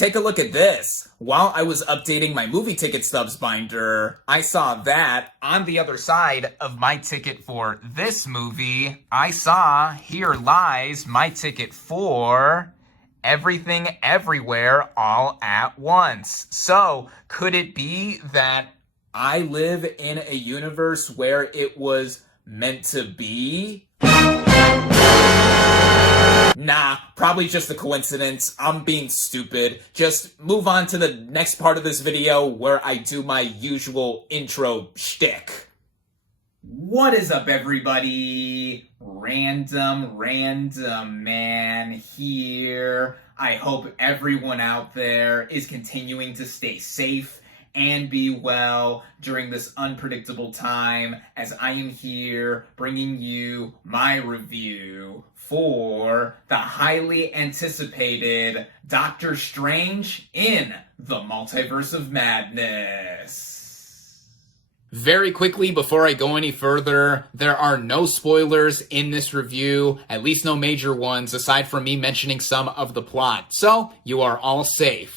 Take a look at this. While I was updating my movie ticket stubs binder, I saw that on the other side of my ticket for this movie, I saw Here Lies my ticket for Everything Everywhere All at Once. So, could it be that I live in a universe where it was meant to be? Nah, probably just a coincidence. I'm being stupid. Just move on to the next part of this video where I do my usual intro shtick. What is up, everybody? Random Man here. I hope everyone out there is continuing to stay safe and be well during this unpredictable time, as I am here bringing you my review for the highly anticipated Doctor Strange in the Multiverse of Madness. Very quickly, before I go any further, there are no spoilers in this review, at least no major ones, aside from me mentioning some of the plot, so you are all safe.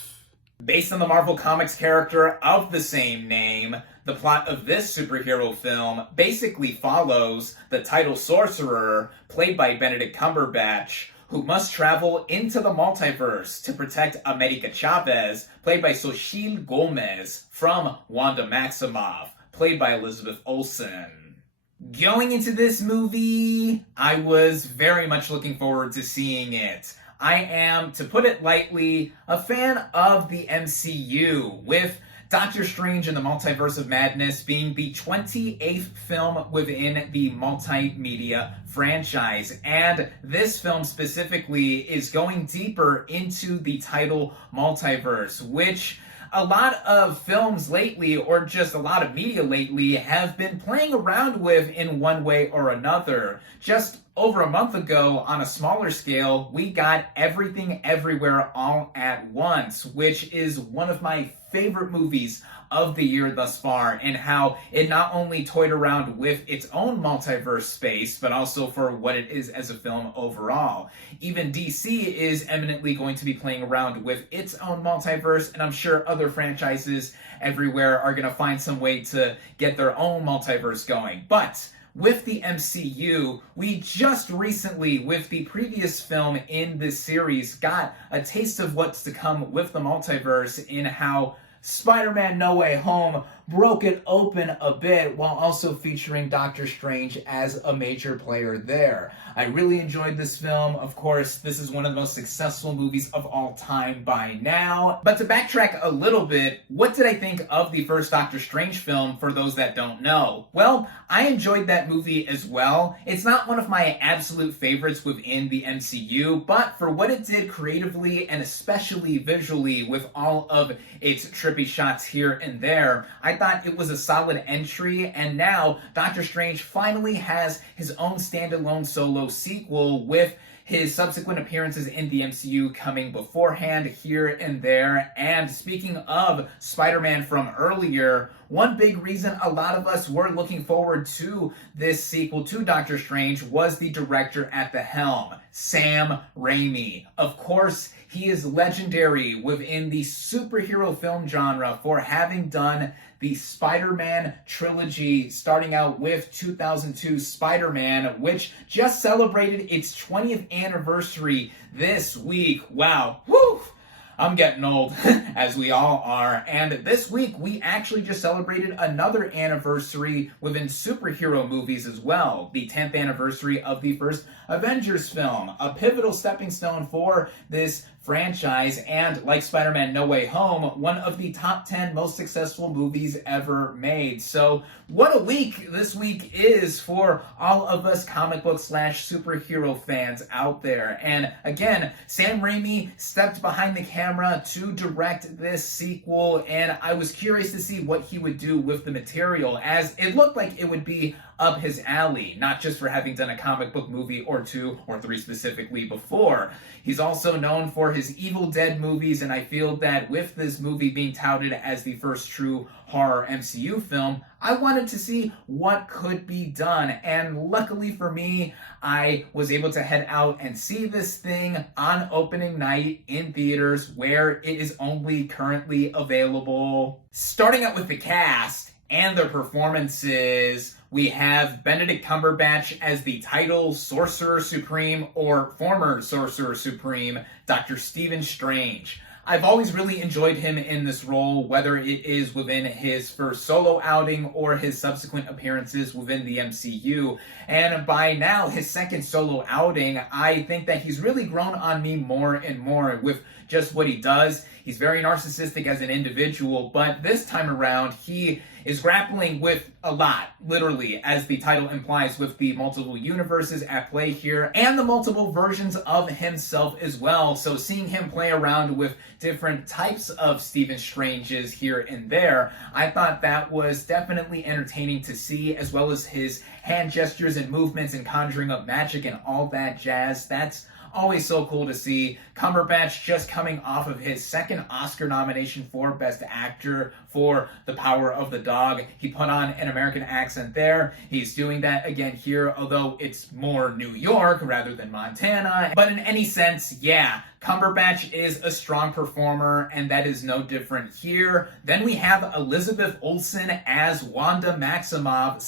Based on the Marvel Comics character of the same name, the plot of this superhero film basically follows the title sorcerer, played by Benedict Cumberbatch, who must travel into the multiverse to protect America Chavez, played by Xochitl Gomez, from Wanda Maximoff, played by Elizabeth Olsen. Going into this movie, I was very much looking forward to seeing it. I am, to put it lightly, a fan of the MCU, with Doctor Strange in the Multiverse of Madness being the 28th film within the multimedia franchise. And this film specifically is going deeper into the title multiverse, which a lot of films lately, or just a lot of media lately, have been playing around with in one way or another. Just over a month ago, on a smaller scale, we got Everything Everywhere All at Once, which is one of my favorite movies of the year thus far, and how it not only toyed around with its own multiverse space, but also for what it is as a film overall. Even DC is eminently going to be playing around with its own multiverse, and I'm sure other franchises everywhere are going to find some way to get their own multiverse going. But with the MCU, we just recently, with the previous film in this series, got a taste of what's to come with the multiverse, in how Spider-Man No Way Home broke it open a bit while also featuring Doctor Strange as a major player there. I really enjoyed this film. Of course, this is one of the most successful movies of all time by now. But to backtrack a little bit, what did I think of the first Doctor Strange film, for those that don't know? Well, I enjoyed that movie as well. It's not one of my absolute favorites within the MCU, but for what it did creatively and especially visually with all of its trippy shots here and there, I thought it was a solid entry, and now Doctor Strange finally has his own standalone solo sequel, with his subsequent appearances in the MCU coming beforehand here and there. And speaking of Spider-Man from earlier, one big reason a lot of us were looking forward to this sequel to Doctor Strange was the director at the helm, Sam Raimi. Of course, he is legendary within the superhero film genre for having done the Spider-Man trilogy, starting out with 2002 Spider-Man, which just celebrated its 20th anniversary this week. Wow. Woo! I'm getting old, as we all are. And this week, we actually just celebrated another anniversary within superhero movies as well. The 10th anniversary of the first Avengers film, a pivotal stepping stone for this franchise, and like Spider-Man No Way Home, one of the top 10 most successful movies ever made. So what a week this week is for all of us comic book / superhero fans out there. And again, Sam Raimi stepped behind the camera to direct this sequel, and I was curious to see what he would do with the material, as it looked like it would be up his alley, not just for having done a comic book movie or 2 or 3 specifically before. He's also known for his Evil Dead movies, and I feel that with this movie being touted as the first true horror MCU film, I wanted to see what could be done. And luckily for me, I was able to head out and see this thing on opening night in theaters where it is only currently available. Starting out with the cast and their performances, we have Benedict Cumberbatch as the title Sorcerer Supreme, or former Sorcerer Supreme, Dr. Stephen Strange. I've always really enjoyed him in this role, whether it is within his first solo outing or his subsequent appearances within the MCU. And by now, his second solo outing, I think that he's really grown on me more and more with just what he does. He's very narcissistic as an individual, but this time around, he is grappling with a lot, literally, as the title implies, with the multiple universes at play here, and the multiple versions of himself as well. So seeing him play around with different types of Stephen Stranges here and there, I thought that was definitely entertaining to see, as well as his hand gestures and movements and conjuring up magic and all that jazz. That's always so cool to see. Cumberbatch just coming off of his second Oscar nomination for Best Actor for The Power of the Dog. He put on an American accent there. He's doing that again here, although it's more New York rather than Montana. But in any sense, yeah, Cumberbatch is a strong performer, and that is no different here. Then we have Elizabeth Olsen as Wanda Maximoff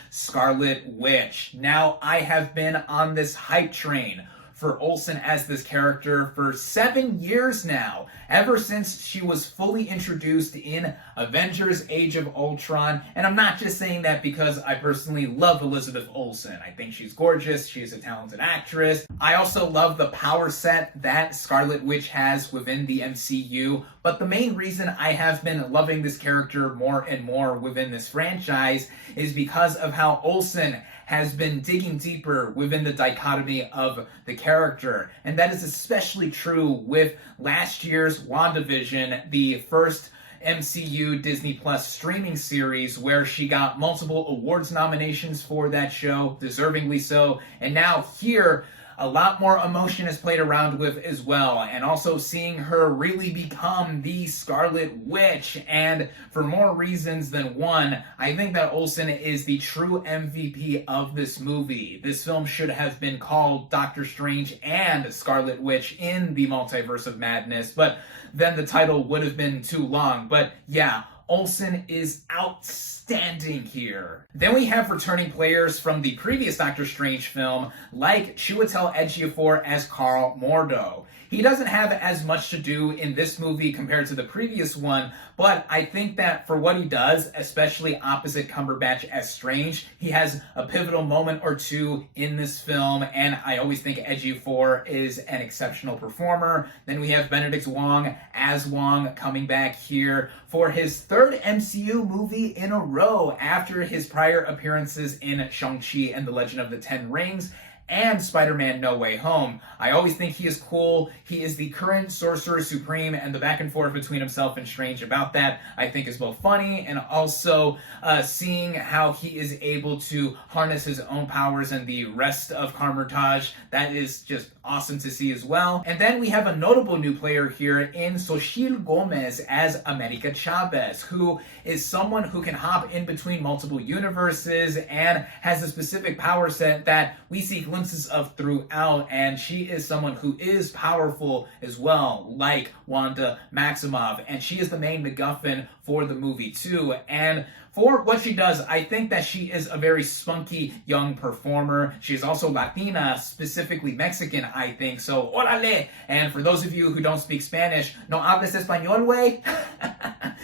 / Scarlet Witch. Now, I have been on this hype train for Olsen as this character for 7 years now, ever since she was fully introduced in Avengers Age of Ultron. And I'm not just saying that because I personally love Elizabeth Olsen. I think she's gorgeous, she's a talented actress. I also love the power set that Scarlet Witch has within the MCU, but the main reason I have been loving this character more and more within this franchise is because of how Olsen has been digging deeper within the dichotomy of the character. And that is especially true with last year's WandaVision, the first MCU Disney Plus streaming series, where she got multiple awards nominations for that show, deservingly so. And now here, a lot more emotion is played around with as well, and also seeing her really become the Scarlet Witch, and for more reasons than one, I think that Olsen is the true MVP of this movie. This film should have been called Doctor Strange and Scarlet Witch in the Multiverse of Madness, but then the title would have been too long. But yeah, Olsen is outstanding here. Then we have returning players from the previous Doctor Strange film, like Chiwetel Ejiofor as Carl Mordo. He doesn't have as much to do in this movie compared to the previous one, but I think that for what he does, especially opposite Cumberbatch as Strange, he has a pivotal moment or two in this film, and I always think Ejiofor is an exceptional performer. Then we have Benedict Wong as Wong coming back here for his third MCU movie in a row after his prior appearances in Shang-Chi and the Legend of the Ten Rings and Spider-Man No Way Home. I always think he is cool. He is the current Sorcerer Supreme, and the back and forth between himself and Strange about that, I think, is both funny, and also seeing how he is able to harness his own powers and the rest of Carmitage, that is just awesome to see as well. And then we have a notable new player here in Xochitl Gomez as America Chavez, who is someone who can hop in between multiple universes and has a specific power set that we see glimpses of throughout, and she is someone who is powerful as well, like Wanda Maximoff, and she is the main MacGuffin for the movie too. And for what she does, I think that she is a very spunky young performer. She's also Latina, specifically Mexican, I think, so órale! And for those of you who don't speak Spanish, no hables español, way?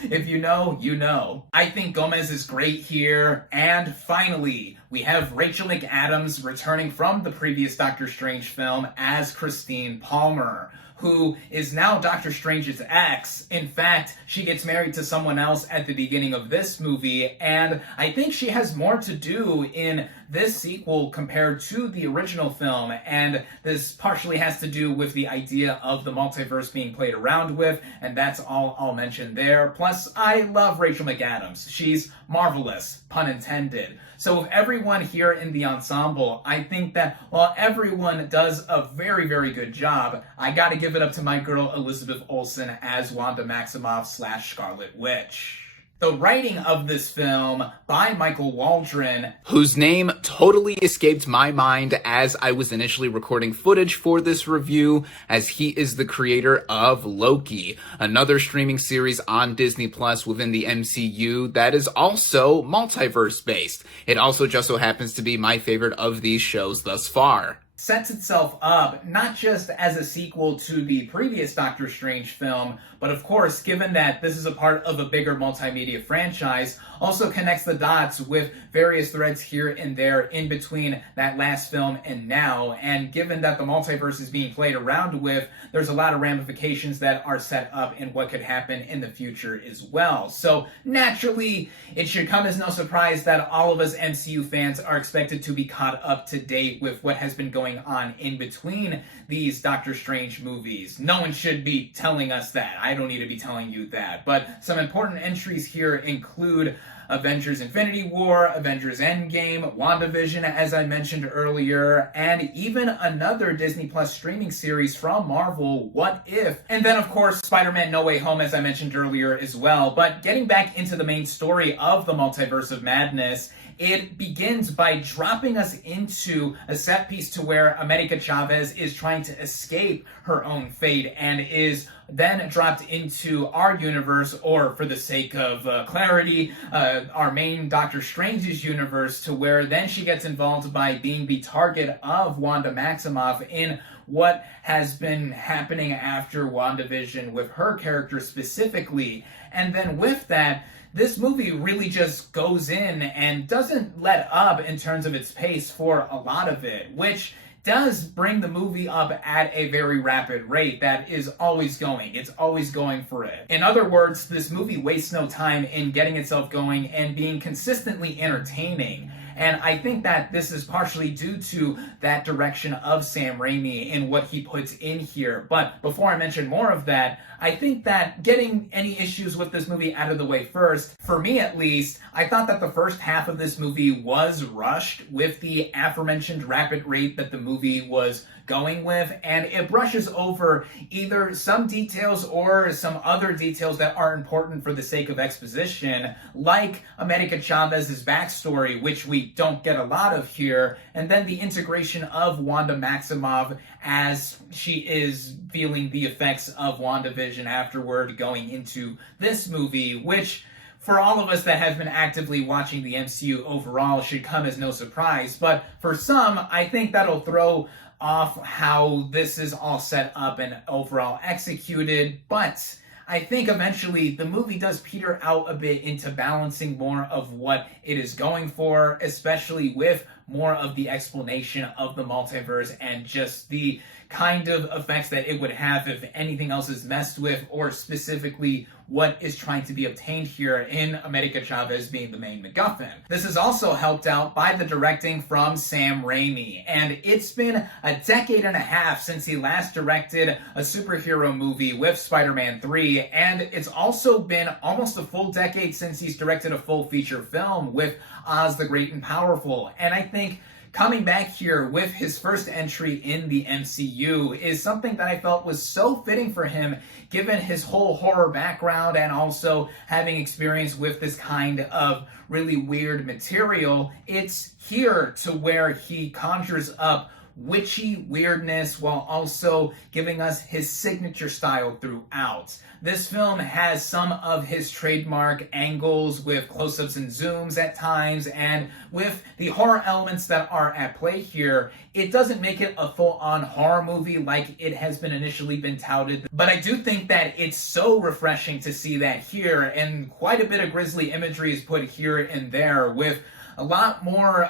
If you know, you know. I think Gomez is great here. And finally, we have Rachel McAdams returning from the previous Doctor Strange film as Christine Palmer, who is now Doctor Strange's ex. In fact, she gets married to someone else at the beginning of this movie, and I think she has more to do in this sequel compared to the original film, and this partially has to do with the idea of the multiverse being played around with, and that's all I'll mention there. Plus, I love Rachel McAdams. She's marvelous, pun intended. So with everyone here in the ensemble, I think that while everyone does a very, very good job, I gotta give it up to my girl Elizabeth Olsen as Wanda Maximoff / Scarlet Witch. The writing of this film by Michael Waldron, whose name totally escaped my mind as I was initially recording footage for this review, as he is the creator of Loki, another streaming series on Disney Plus within the MCU that is also multiverse based. It also just so happens to be my favorite of these shows thus far. Sets itself up not just as a sequel to the previous Doctor Strange film, but of course, given that this is a part of a bigger multimedia franchise, also connects the dots with various threads here and there in between that last film and now. And given that the multiverse is being played around with, there's a lot of ramifications that are set up in what could happen in the future as well. So naturally, it should come as no surprise that all of us MCU fans are expected to be caught up to date with what has been going on in between these Doctor Strange movies. No one should be telling us that. I don't need to be telling you that. But some important entries here include Avengers Infinity War, Avengers Endgame, WandaVision, as I mentioned earlier, and even another Disney Plus streaming series from Marvel, What If? And then, of course, Spider-Man No Way Home, as I mentioned earlier as well. But getting back into the main story of the Multiverse of Madness, it begins by dropping us into a set piece to where America Chavez is trying to escape her own fate and is then dropped into our universe, or for the sake of clarity, our main Doctor Strange's universe, to where then she gets involved by being the target of Wanda Maximoff in what has been happening after WandaVision with her character specifically. And then with that, this movie really just goes in and doesn't let up in terms of its pace for a lot of it, which does bring the movie up at a very rapid rate that is always going. It's always going for it. In other words, this movie wastes no time in getting itself going and being consistently entertaining. And I think that this is partially due to that direction of Sam Raimi in what he puts in here. But before I mention more of that, I think that getting any issues with this movie out of the way first, for me at least, I thought that the first half of this movie was rushed with the aforementioned rapid rate that the movie was going with, and it brushes over either some details or some other details that are important for the sake of exposition, like America Chavez's backstory, which we don't get a lot of here, and then the integration of Wanda Maximoff as she is feeling the effects of WandaVision afterward going into this movie, which for all of us that have been actively watching the MCU overall should come as no surprise. But for some, I think that'll throw off how this is all set up and overall executed. But I think eventually the movie does peter out a bit into balancing more of what it is going for, especially with more of the explanation of the multiverse and just the kind of effects that it would have if anything else is messed with, or specifically what is trying to be obtained here in America Chavez being the main MacGuffin. This is also helped out by the directing from Sam Raimi, and it's been a decade and a half since he last directed a superhero movie with Spider-Man 3, and it's also been almost a full decade since he's directed a full feature film with Oz the Great and Powerful. And I think coming back here with his first entry in the MCU is something that I felt was so fitting for him, given his whole horror background and also having experience with this kind of really weird material. It's here to where he conjures up witchy weirdness while also giving us his signature style throughout. This film has some of his trademark angles with close-ups and zooms at times, and with the horror elements that are at play here, it doesn't make it a full-on horror movie like it has been initially been touted, but I do think that it's so refreshing to see that here, and quite a bit of grisly imagery is put here and there with a lot more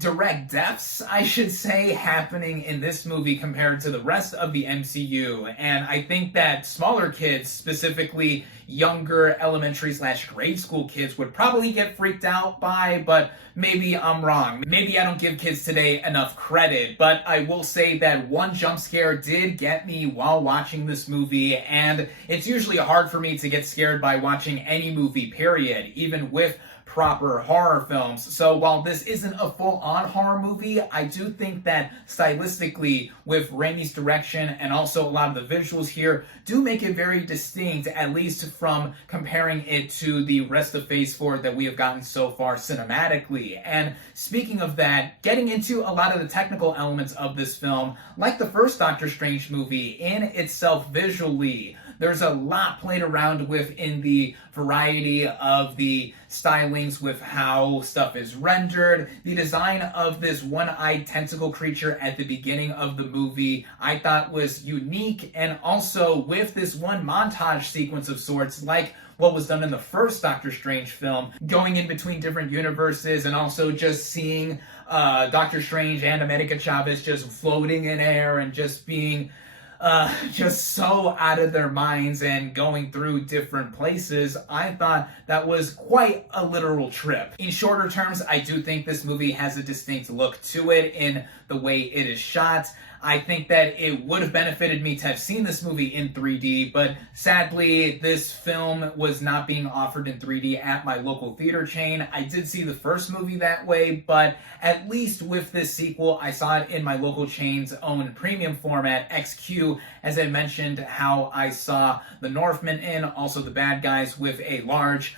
direct deaths, I should say, happening in this movie compared to the rest of the MCU. And I think that smaller kids, specifically younger elementary/grade school kids, would probably get freaked out by, but maybe I'm wrong. Maybe I don't give kids today enough credit, but I will say that one jump scare did get me while watching this movie, and it's usually hard for me to get scared by watching any movie, period, even with proper horror films. So while this isn't a full-on on horror movie, I do think that stylistically, with Raimi's direction and also a lot of the visuals here, do make it very distinct, at least from comparing it to the rest of Phase 4 that we have gotten so far cinematically. And speaking of that, getting into a lot of the technical elements of this film, like the first Doctor Strange movie, in itself visually, there's a lot played around with in the variety of the stylings with how stuff is rendered. The design of this one-eyed tentacle creature at the beginning of the movie I thought was unique, and also with this one montage sequence of sorts, like what was done in the first Doctor Strange film, going in between different universes and also just seeing Doctor Strange and America Chavez just floating in air and just being just so out of their minds and going through different places. I thought that was quite a literal trip. In shorter terms, I do think this movie has a distinct look to it in the way it is shot. I think that it would have benefited me to have seen this movie in 3D, but sadly, this film was not being offered in 3D at my local theater chain. I did see the first movie that way, but at least with this sequel, I saw it in my local chain's own premium format, XQ, as I mentioned how I saw The Northman in, also The Bad Guys, with a large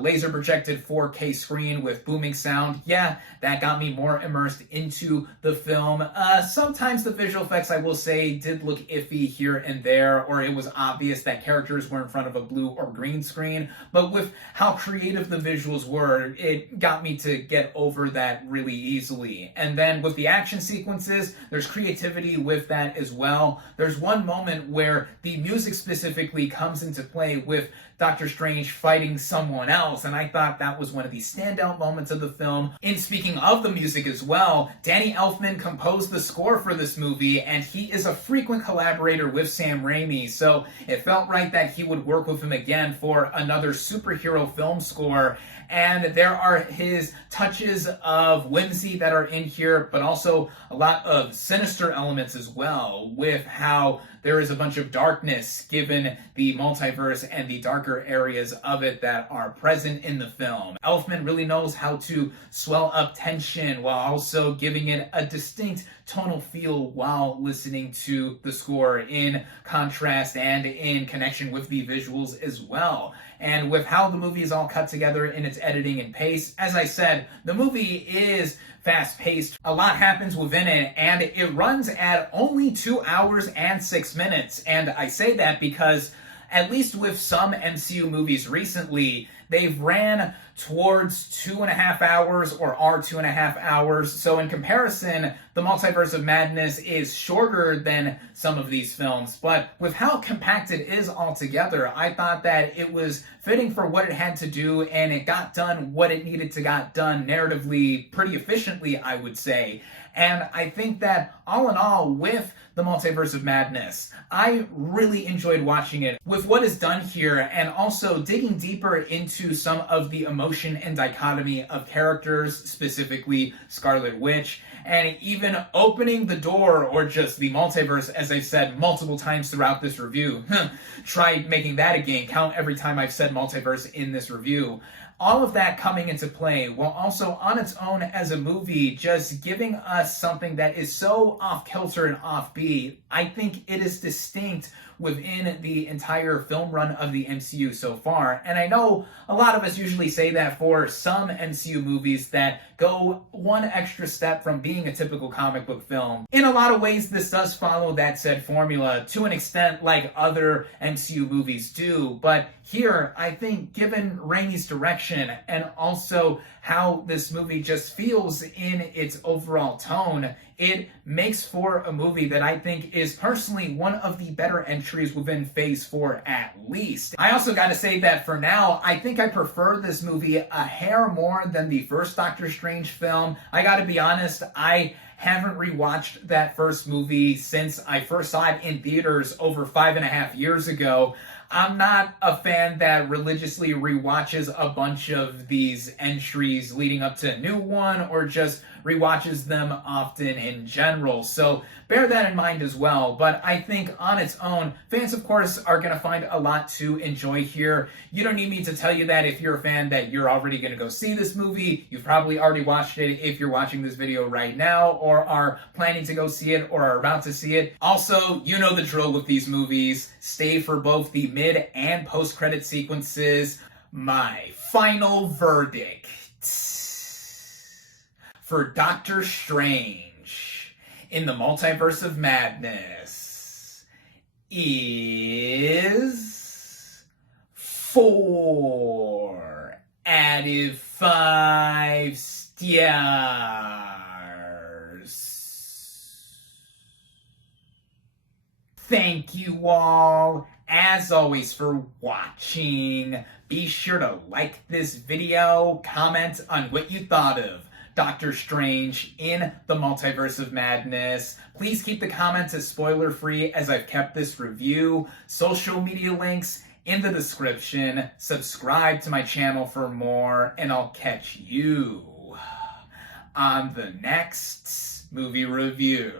laser projected 4K screen with booming sound. Yeah, that got me more immersed into the film. Sometimes the visual effects, I will say, did look iffy here and there, or it was obvious that characters were in front of a blue or green screen, but with how creative the visuals were, it got me to get over that really easily. And then with the action sequences, there's creativity with that as well. There's one moment where the music specifically comes into play with Doctor Strange fighting someone else, and I thought that was one of the standout moments of the film. And speaking of the music as well, Danny Elfman composed the score for this movie, and he is a frequent collaborator with Sam Raimi, so it felt right that he would work with him again for another superhero film score. And there are his touches of whimsy that are in here, but also a lot of sinister elements as well, with how there is a bunch of darkness given the multiverse and the darker areas of it that are present in the film. Elfman really knows how to swell up tension while also giving it a distinct tonal feel while listening to the score, in contrast and in connection with the visuals as well. And with how the movie is all cut together in its editing and pace, as I said, the movie is fast-paced. A lot happens within it, and it runs at only 2 hours and 6 minutes. And I say that because, at least with some MCU movies recently, they've ran towards 2.5 hours or are 2.5 hours. So in comparison, the Multiverse of Madness is shorter than some of these films. But with how compact it is altogether, I thought that it was fitting for what it had to do, and it got done what it needed to got done narratively pretty efficiently, I would say. And I think that all in all, with the Multiverse of Madness, I really enjoyed watching it. With what is done here, and also digging deeper into some of the emotion and dichotomy of characters, specifically Scarlet Witch, and even opening the door, or just the multiverse, as I've said multiple times throughout this review. Try making that a game. Count every time I've said multiverse in this review. All of that coming into play, while also on its own as a movie, just giving us something that is so off-kilter and offbeat. I think it is distinct within the entire film run of the MCU so far. And I know a lot of us usually say that for some MCU movies that go one extra step from being a typical comic book film. In a lot of ways, this does follow that said formula to an extent, like other MCU movies do. But here, I think, given Raimi's direction and also how this movie just feels in its overall tone, it makes for a movie that I think is personally one of the better entries within Phase 4 at least. I also gotta say that for now, I think I prefer this movie a hair more than the first Doctor Strange film. I gotta be honest, I haven't rewatched that first movie since I first saw it in theaters over 5.5 years ago. I'm not a fan that religiously rewatches a bunch of these entries leading up to a new one, or just rewatches them often in general. So bear that in mind as well. But I think on its own, fans, of course, are going to find a lot to enjoy here. You don't need me to tell you that if you're a fan that you're already going to go see this movie. You've probably already watched it if you're watching this video right now, or are planning to go see it, or are about to see it. Also, you know the drill with these movies. Stay for both the mid and post-credit sequences. My final verdict for Doctor Strange in the Multiverse of Madness is 4 out of 5 stars. Thank you all, as always, for watching. Be sure to like this video, comment on what you thought of Doctor Strange in the Multiverse of Madness. Please keep the comments as spoiler-free as I've kept this review. Social media links in the description. Subscribe to my channel for more, and I'll catch you on the next movie review.